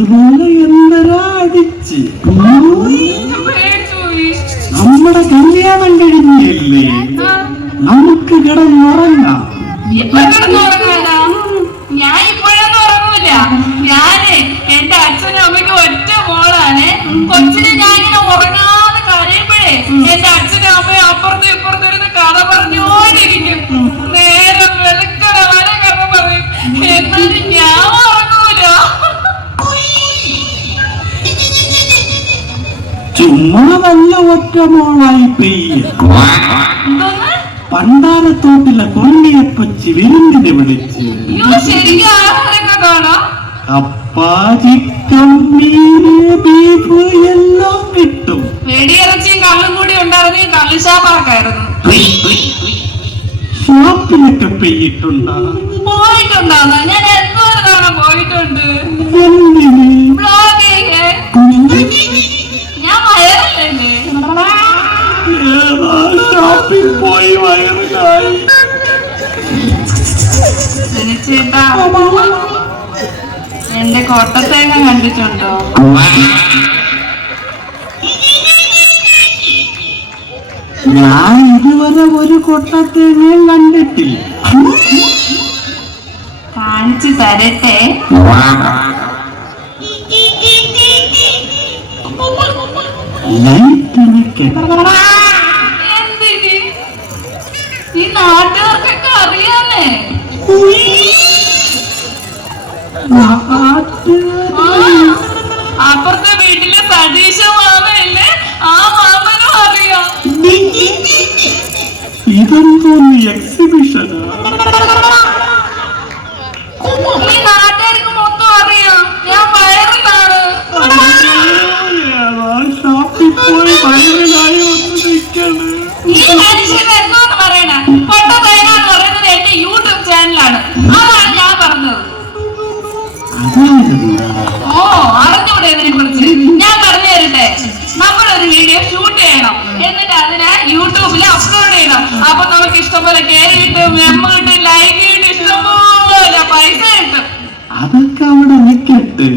അതുപോലെ എന്തരാടിച്ച് നമ്മുടെ കല്യാണം കഴിഞ്ഞല്ലേ, നമുക്ക് കിടന്നുറങ്ങാം. ഞാൻ ഇപ്പോഴൊന്നും ഉറങ്ങൂല. ഞാന് എന്റെ അച്ഛനും അമ്മയ്ക്കും ഒറ്റ മോളാണ്. കൊച്ചിന് ഞാൻ ഇങ്ങനെ ഉറങ്ങാതെ കഴിയുമ്പോഴേ എന്റെ അച്ഛനും അമ്മയും അപ്പുറത്തും ഇപ്പുറത്തും ഇരുന്ന് കഥ പറഞ്ഞോണ്ടിരിക്കും. നേരം വെളുക്കണ വരെ കഥ പറയും. എന്നാലും ഞാൻ ഉറങ്ങൂല. ചുമ്മാ നല്ല ഒറ്റ മോളായി പെയ്യ. പണ്ടാരത്തോട്ടിലെ കൊള്ളിയപ്പച്ചി വിരുന്നിനെ വിളിച്ച് കപ്പ, ചിക്കൻ, മീന്, ബീഫ് എല്ലാം കിട്ടും. വെടിയിറച്ചിയും കള്ളും കൂടി ഉണ്ടായിരുന്നെങ്കിൽ കള്ളുഷാപ്പാർക്കായിരുന്നു. ഷോപ്പിലൊക്കെ പെയ്യിട്ടുണ്ടോ? പോയിട്ടുണ്ടാവുന്ന ഞാൻ എന്തോരം തവണ പോയിട്ടുണ്ട്. ഞാൻ വയറല്ലേ ഷോപ്പിൽ പോയി വയറിലായി. ചേട്ടാ, എന്റെ കൊട്ടത്തേങ്ങ കണ്ടിട്ടുണ്ടോ? ഞാൻ ഇതുവരെ ഒരു കൊട്ടത്തേങ്ങയും കണ്ടിട്ടില്ല. കാണിച്ചു തരട്ടെ. എന്തിന്? ഈ നാട്ടുകാർക്കൊക്കെ അറിയാമേ. അപ്പുറത്തെ വീട്ടിലെ സതീശ മാമയില്ലേ, ആ മാമനും അറിയാം. ഇതെന്തോന്ന് എക്സിബിഷനാ? ഈ നാട്ടുകാർക്ക് മൊത്തം അറിയാം ഞാൻ വയറിലാണ്. ഷോപ്പിൽ പോയി വയറിലായി വന്ന് നിൽക്കണ്. ഈ മനുഷ്യൻ എന്തോന്ന് പറയണ? കൊട്ടത്തേങ്ങ എന്ന് പറയുന്നത് എന്റെ യൂട്യൂബ് ചാനലാണ്. അതാണ് ഞാൻ പറഞ്ഞത്. ഓ, അറിഞ്ഞൂടെ ഇതിനെ കുറിച്ച്? ഞാൻ പറഞ്ഞു തരട്ടെ. നമ്മളൊരു വീഡിയോ ഷൂട്ട് ചെയ്യണം, എന്നിട്ട് അതിനെ യൂട്യൂബിൽ അപ്ലോഡ് ചെയ്യണം. അപ്പൊ നമുക്ക് ഇഷ്ടംപോലെ കെയർ കിട്ടും, മെമ്മ കിട്ടും, ലൈക്ക് കിട്ടും, ഇഷ്ടംപോലെ പൈസ കിട്ടും. അതൊക്കെ അവിടെ നിൽക്കട്ടെ.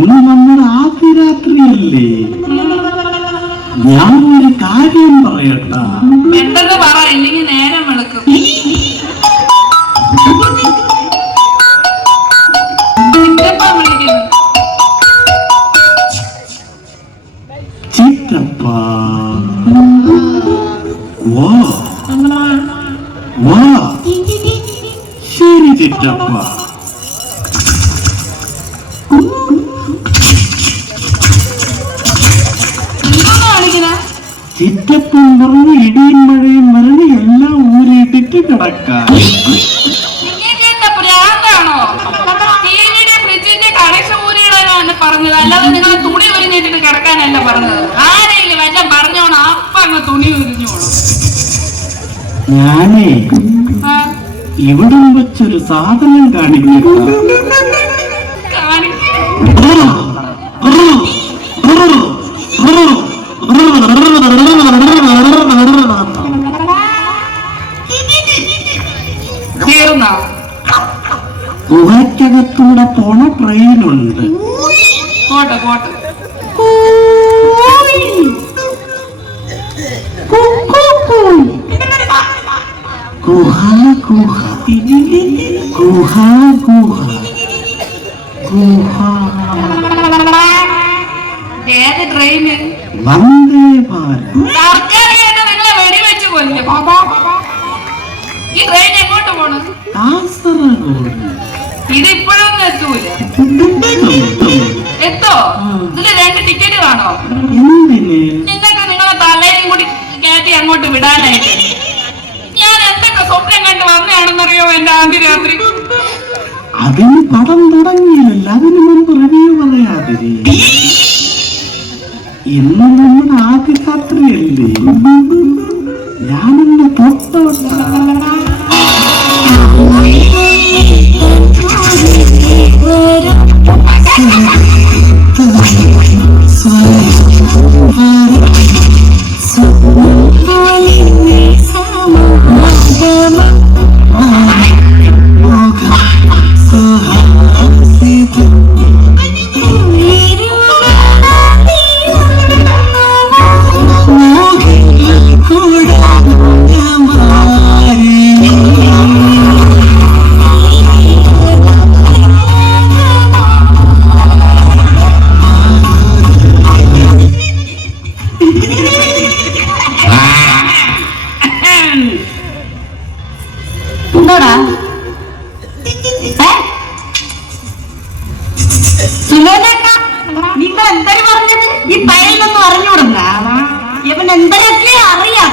ഇന്ന് നമ്മുടെ ആദ്യ രാത്രിയല്ലേ? ഞാൻ ഒരു കാര്യം പറയട്ടാ. പെട്ടെന്ന് പറ, ഇല്ലെങ്കിൽ നേരം വെളുക്കും. ചിറ്റപ്പ, വാ വാ. ശരി ചിറ്റപ്പ. ചിറ്റപ്പൻ പറഞ്ഞ് ഇടിയും മഴയും വരണി എല്ലാം ഊരിയിട്ടിട്ട് കിടക്കാം. പറഞ്ഞത് അല്ലാതെ നിങ്ങൾ തുണി ഉരിഞ്ഞിട്ട് കിടക്കാനല്ല പറഞ്ഞത്. ആരെങ്കിലും എല്ലാം പറഞ്ഞോണം, അപ്പ അങ്ങ് തുണി ഉരിഞ്ഞോണം. ഞാനേ ഇവിടം വെച്ചൊരു സാധനം കാണിക്കാം. ഗുഹയ്ക്കകത്തൂടെ പോണ ട്രെയിനുണ്ട്. പോട്ടെ പോട്ടെ. ഗുഹ ഗുഹ ഗുഹ ഗുഹ ഗുഹ. ഏത് ട്രെയിന്? വന്ദേ ഭാരത്. നിങ്ങളെ വെടിവെച്ച് കൊല്ലും. ഈ ട്രെയിൻ എങ്ങോട്ട് പോണു? കാസർഗോഡ്. ഇതിപ്പോഴൊന്നും എത്തൂല. എത്തോ? ഇതില് 2 ടിക്കറ്റ് കാണോ? നിങ്ങൾക്ക് നിങ്ങളെ തലയും കൂടി കയറ്റി അങ്ങോട്ട് വിടാനായിട്ട്. ഞാൻ എന്തൊക്കെ സ്വപ്നം കണ്ട് വന്നതാണെന്നറിയോ എന്റെ ആദ്യ രാത്രി? അതിന് പടം തുടങ്ങിയില്ല, അതിന് മുമ്പ് റിവ്യൂ പറയാതിരി. ഇന്ന് നമ്മുടെ ആദ്യ രാത്രിയല്ലേ, ഞാനൊന്ന് തൊട്ടോട്ട.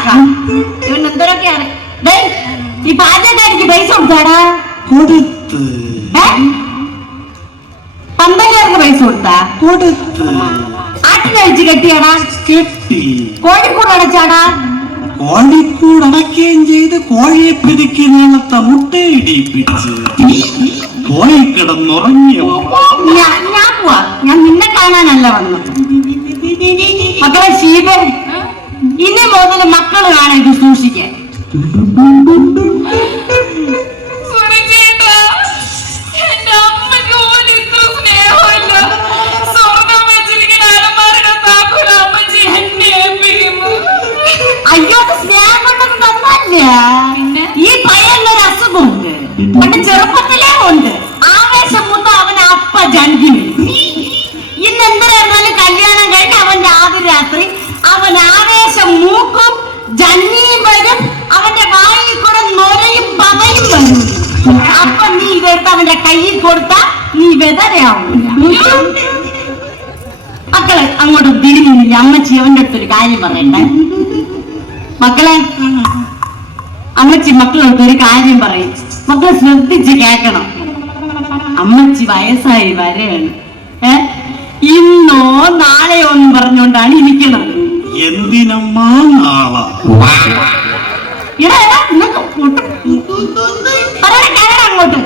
നോക്കാം. ഇവൻ എന്തോരൊക്കെയാണ്. ഈ പാചകക്കാരിക്ക് പൈസ കൊടുത്താടാ? കൊടുത്ത്. പന്തക്കാർക്ക് പൈസ കൊടുത്താ? കൊടുത്ത്. ആട്ടിനഴിച്ച് കെട്ടിയാടാ? കെട്ടി. കോഴിക്കൂട് അടച്ചാടാ? കോഴിക്കൂട് അടക്കുകയും ചെയ്ത് കോഴിയെ പെരുക്കി നീളത്തെ മുട്ടയിടിപ്പിച്ച് കോഴി കിടന്നുറങ്ങിയ ഞാൻ പോവാ. ഞാൻ നിന്നെ കാണാനല്ല വന്നു. മക്കളെ ശീബ, ഇനി മുതൽ മക്കള് കാണാൻ ഇത് സൂക്ഷിക്കാൻ. അയ്യോ, സ്നേഹം കൊണ്ടൊന്നും തന്നല്ല. ഈ പയ്യനൊരു അസുഖമുണ്ട്, പണ്ട് ചെറുപ്പത്തിലേ ഉണ്ട്. ആവേശം മൂത്ത അവന് അപ്പ ജന്മി. ഇന്ന് എന്തിനായിരുന്നാലും കല്യാണം കഴിഞ്ഞ് അവന്റെ ആദ്യ രാത്രി അവൻ ആവേശം മൂക്കും, ജന്മിയും വരും, അവന്റെ വായിൽ കൂടെ നൊരയും പവയും വരും. അപ്പൊ നീ ഇതെടുത്ത് അവന്റെ കയ്യിൽ കൊടുത്താ നീ വെതരയാവൂല. മക്കളെ അങ്ങോട്ട് തിരിഞ്ഞില്ല. അമ്മച്ചി അവന്റെ അടുത്തൊരു കാര്യം പറയട്ടെ. മക്കളെ, അമ്മച്ചി മക്കളോട് ഒരു കാര്യം പറയും. മക്കളെ ശ്രദ്ധിച്ച് കേക്കണം. അമ്മച്ചി വയസ്സായി വരെയാണ്. ഇന്നോ നാളെയോ എന്ന് പറഞ്ഞുകൊണ്ടാണ് ഇരിക്കുന്നത്. എന്തിനമ്മാ നാളെ? അങ്ങോട്ട്.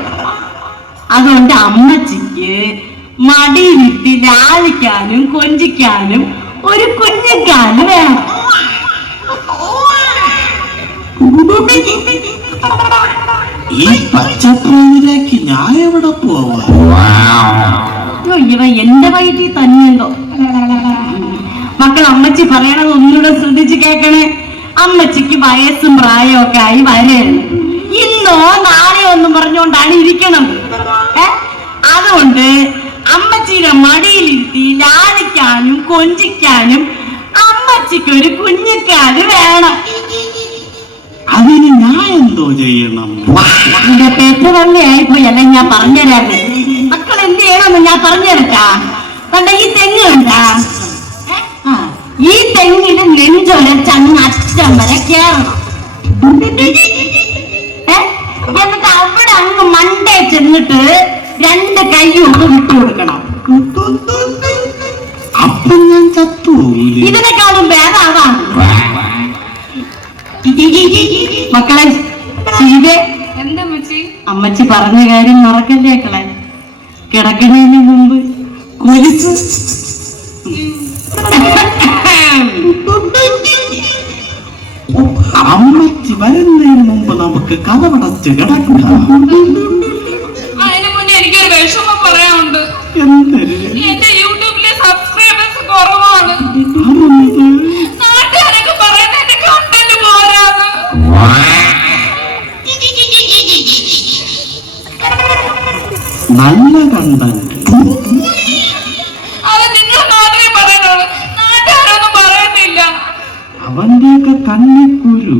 അതുകൊണ്ട് അമ്മച്ചിക്ക് മടിയിലിട്ട് ലാളിക്കാനും കൊഞ്ചിക്കാനും ഒരു കുഞ്ഞിക്കാല് വേണം. ഈ പച്ചപ്പൂവിലേക്ക് ഞാൻ എവിടെ പോവാ? ഇവ എന്റെ വയറ്റിൽ തന്നെയുണ്ടോ? മക്കൾ, അമ്മച്ചി പറയണത് ഒന്നുകൂടെ ശ്രദ്ധിച്ച് കേൾക്കണേ. അമ്മച്ചിക്ക് വയസ്സും പ്രായവും ഒക്കെ ആയി വരെയാണ്. ഇന്നോ നാളെയോ ഒന്നും പറഞ്ഞുകൊണ്ടാണ് ഇരിക്കണത്. അതുകൊണ്ട് അമ്മച്ചിയുടെ മടിയിലിരുത്തി ലാളിക്കാനും കൊഞ്ചിക്കാനും അമ്മച്ചിക്ക് ഒരു കുഞ്ഞിക്കാല് വേണം. അതിന് ഞാൻ എന്തോ ചെയ്യണം? നിന്റെ പെറ്റ് തന്നെയായിപ്പോയി. അല്ലെ ഞാൻ പറഞ്ഞുതരാറ്. മക്കൾ എന്ത് ചെയ്യണമെന്ന് ഞാൻ പറഞ്ഞുതരട്ടാ. കണ്ട ഈ തെങ്ങ് കണ്ട? ഈ തെങ്ങിന് നെഞ്ചൊലച്ചങ്ങ് അറ്റം വരെ കേറണം. എന്നിട്ട് അവിടെ അങ്ങ് മണ്ടേ ചെന്നിട്ട് 2 കൈ ഒന്ന് വിട്ടുകൊടുക്കണം. അപ്പൊ ഞാൻ ചത്തുപോകൂലേ? ഇതിനെക്കാളും ഭേദം അതാണ്. മക്കളെ ശീവേ, എന്താ അമ്മച്ചി പറഞ്ഞ കാര്യം മറക്കല്ലേ മക്കളെ. കിടക്കുന്നതിന് മുമ്പ് കുളിച്ച് അമ്മച്ചി വരുന്നതിന് മുമ്പ് നമുക്ക് കഥവടച്ച് കിടക്കാം. അതിന് മുന്നേ എനിക്കൊരു വിഷമം പറയാനുണ്ട്. എന്റെ യൂട്യൂബിലെ സബ്സ്ക്രൈബേഴ്സ് കുറവാണ്. നാട്ടുകാരൊക്കെ പറയുന്നത് എന്റെ കണ്ടന്റ് പോരാന്ന്. നല്ല കണ്ടന്റ് അത് നിങ്ങൾ മാത്രമേ പറയുന്നുള്ളൂ. നാട്ടുകാരൊന്നും പറയുന്നില്ല. അവന്റെയൊക്കെ കണ്ണിക്കുരു.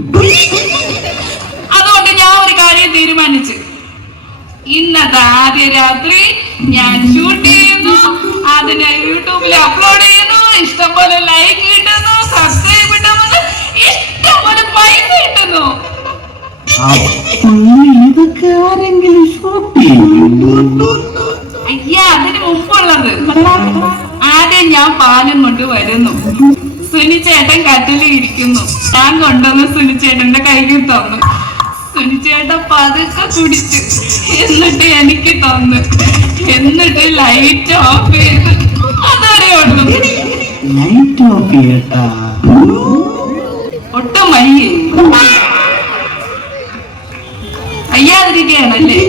അതുകൊണ്ട് ഞാൻ ഒരു കാര്യം തീരുമാനിച്ചു. ഇന്നത്തെ ആദ്യ രാത്രി ഞാൻ ഷൂട്ട് ചെയ്യുന്നു, അതിനെ യൂട്യൂബിൽ അപ്ലോഡ് ചെയ്യുന്നു. ഇഷ്ടംപോലെ ലൈക്ക് കിട്ടുന്നു, സബ്സ്ക്രൈബ് കിട്ടുന്നു, ഇഷ്ടംപോലെ പൈസ കിട്ടുന്നു. ഇതൊക്കെ ആരെങ്കിലും ഷൂട്ട് ചെയ്യും? അയ്യാ, അതിന് മുമ്പുള്ളത്. ആദ്യം ഞാൻ പാലും കൊണ്ട് വരുന്നു. സുനിച്ചേട്ടൻ കട്ടിലിൽ ഇരിക്കുന്നു. ഞാൻ കൊണ്ടുവന്ന് സുനിച്ചേട്ടന്റെ കയ്യിൽ തന്നു. സുനിച്ചേട്ടൻ പതുക്കെ കുടിച്ചു. എന്നിട്ട് എനിക്ക് തന്നു. എന്നിട്ട് ലൈറ്റ് ഓഫ് ചെയ്ത് അതോടെ ഉള്ളു. ലൈറ്റ് ഓഫ് ചെയ്യട്ടാ? ഒട്ടും വയ്യേ. വയ്യാതിരിക്കുകയാണല്ലേ?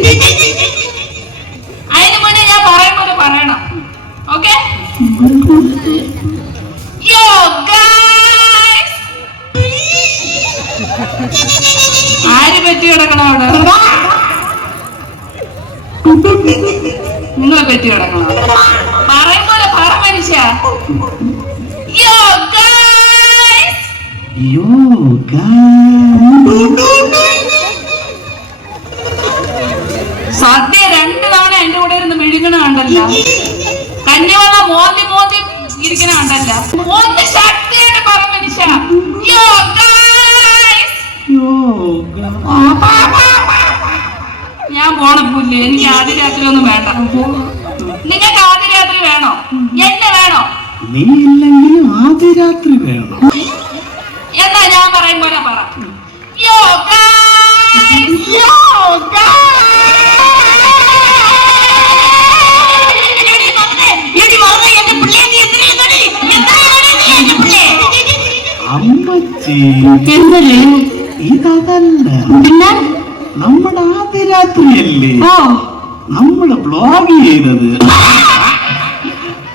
അതിന് മുന്നേ ഞാൻ പറയുമ്പോൾ പറയണം. ഓക്കെ? യോ ഗൈസ്, ആര് പറ്റി കിടക്കണം അവിടെ? നിങ്ങളെ പറ്റി കിടക്കണം. പറയുമ്പോലെ പറ മനുഷ്യ. യോ ഗൈസ്, സദ്യ 2 തവണ എന്റെ കൂടെ ഇരുന്ന് മെഴുകണ കണ്ടല്ലോ. കഞ്ഞിവെള്ളം മോന്തി മോന്തി ഇരിക്കണ കണ്ടല്ലോ. ഒന്ന് ശക്തിയായിട്ട് പറ മനുഷ്യ. യോ ഗൈസ്. ഇല്ല, എനിക്ക് ആദ്യ രാത്രി ഒന്നും വേണ്ട. നിങ്ങൾക്ക് ആദ്യ രാത്രി വേണോ? എന്നെ വേണോ? നീ ഇല്ലെങ്കിലും ആദ്യ രാത്രി വേണം. എന്നാ ഞാൻ പറയും പോലെ പറ. യോ ഗൈസ്, യോ അമ്മച്ചി എന്തല്ലേ ഇതല്ല, പിന്നെ നമ്മുടെ ആദ്യ രാത്രിയല്ലേ നമ്മള് ബ്ലോഗ് ചെയ്തത്.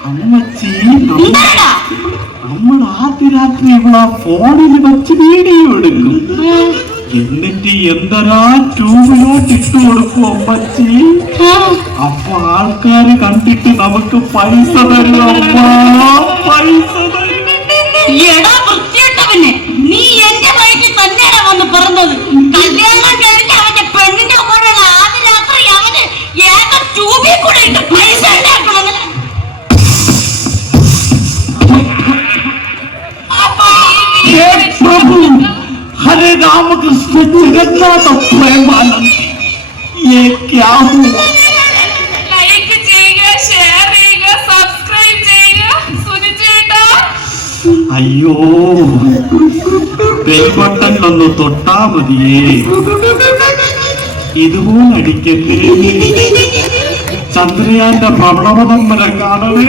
അമ്മച്ചി നമ്മൾ ആദ്യ രാത്രി ഇവിടെ ഫോണിൽ വെച്ച് വീഡിയോ എടുക്കും, എന്നിട്ട് എന്തരാ ട്യൂബിലോട്ട് ഇട്ട് കൊടുക്കും അമ്മച്ചി. അപ്പൊ ആൾക്കാര് കണ്ടിട്ട് നമുക്ക് പൈസ തരും അമ്മ, പൈസ തരും. എടാ വൃത്തിയിട്ടവനെ, നീ എന്റെ വയറ്റിൽ തന്നെയാണ് വന്ന് പറഞ്ഞത്. കല്യാണം കഴിഞ്ഞ് അവന്റെ പെണ്ണിന്റെ കൂടെയുള്ള ആദ്യ രാത്രി അവന് ഏക ട്യൂബിൽ കൂടെ ഇട്ട് പൈസ ഉണ്ടാക്കണമെന്ന്. हे प्रभु, हरे राम कृष्ण जगन्नाथ प्रेमानंद, ये क्या हुआ? ലൈക്ക് ചെയ്യുക, ഷെയർ ചെയ്യുക, സബ്സ്ക്രൈബ് ചെയ്യുക. സുനിച്ചേട്ടാ, അയ്യോ, ബെൽ ബട്ടണിലൊന്ന് തൊട്ടാ മതിയേ. ഇതുപോലെ അടിക്കല്ലേ. ചന്ദ്രയാന്റെ ഭ്രമണപഥം വരെ കാണവേ.